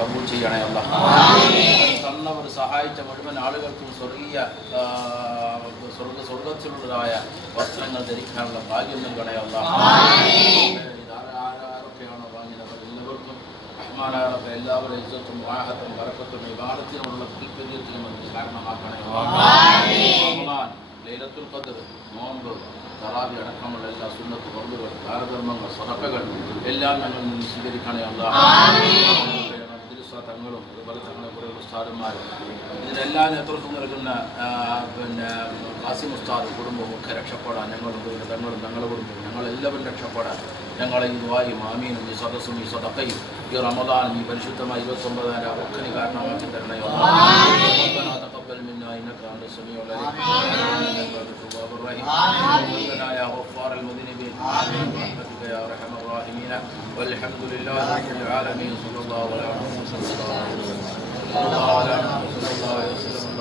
കബൂൽ ചെയ്യണേ അല്ലാഹ്. തന്നവർ സഹായിച്ച മുഴുവൻ ആളുകൾക്കും സ്വർഗത്തിലുള്ളതായ വസ്ത്രങ്ങൾ ധരിക്കാനുള്ള ഭാഗ്യം നൽകണേ അല്ലാഹ്. ആരൊക്കെയാണോ വാങ്ങിയത് എല്ലാവർക്കും റഹ്മാനായ എല്ലാവരുടെ ഇസ്സത്തും റാഹത്തും ബറക്കത്തും ഇബാദത്തിനുമുള്ള താൽപര്യത്തിനും കാരണമാക്കണേ അല്ലാഹ്. ലൈലത്തുൽ ഖദ്ർ, നോമ്പ്, തറാവി അടക്കമുള്ള എല്ലാ സുന്നത്ത് ഫർളുകൾ, ദാനധർമ്മങ്ങൾ, സദഖകൾ എല്ലാം ഞങ്ങൾ നിന്ന് സ്വീകരിക്കണേ അല്ലാഹ്. തങ്ങളും അതുപോലെ തങ്ങളെ കുറേ ഉസ്താദന്മാരും ഇതിനെല്ലാം നേതൃത്വം നൽകുന്ന ഖാസിം ഉസ്താദ് കുടുംബവും ഒക്കെ രക്ഷപ്പെടാൻ ഞങ്ങളും ഞങ്ങളുടെ കുടുംബവും ഞങ്ങളെല്ലാവരും രക്ഷപ്പെടാൻ ഞങ്ങളെ ഈ ദുആയും ആമീനും ഈ സദസ്സും ഈ സദഖയും ഈ റമദാനും ഈ പരിശുദ്ധമായ 29 ഒക്കെ കാരണമാക്കി തരണേ അല്ലാഹ്. تقبل منا انك انت السميع العليم انك انت التواب الرحيم ربنا يا غفار المذنبين برحمتك يا ارحم الراحمين والحمد لله رب العالمين صلى الله على محمد صلى الله عليه وسلم. اللهم صل على محمد صلى الله عليه وسلم.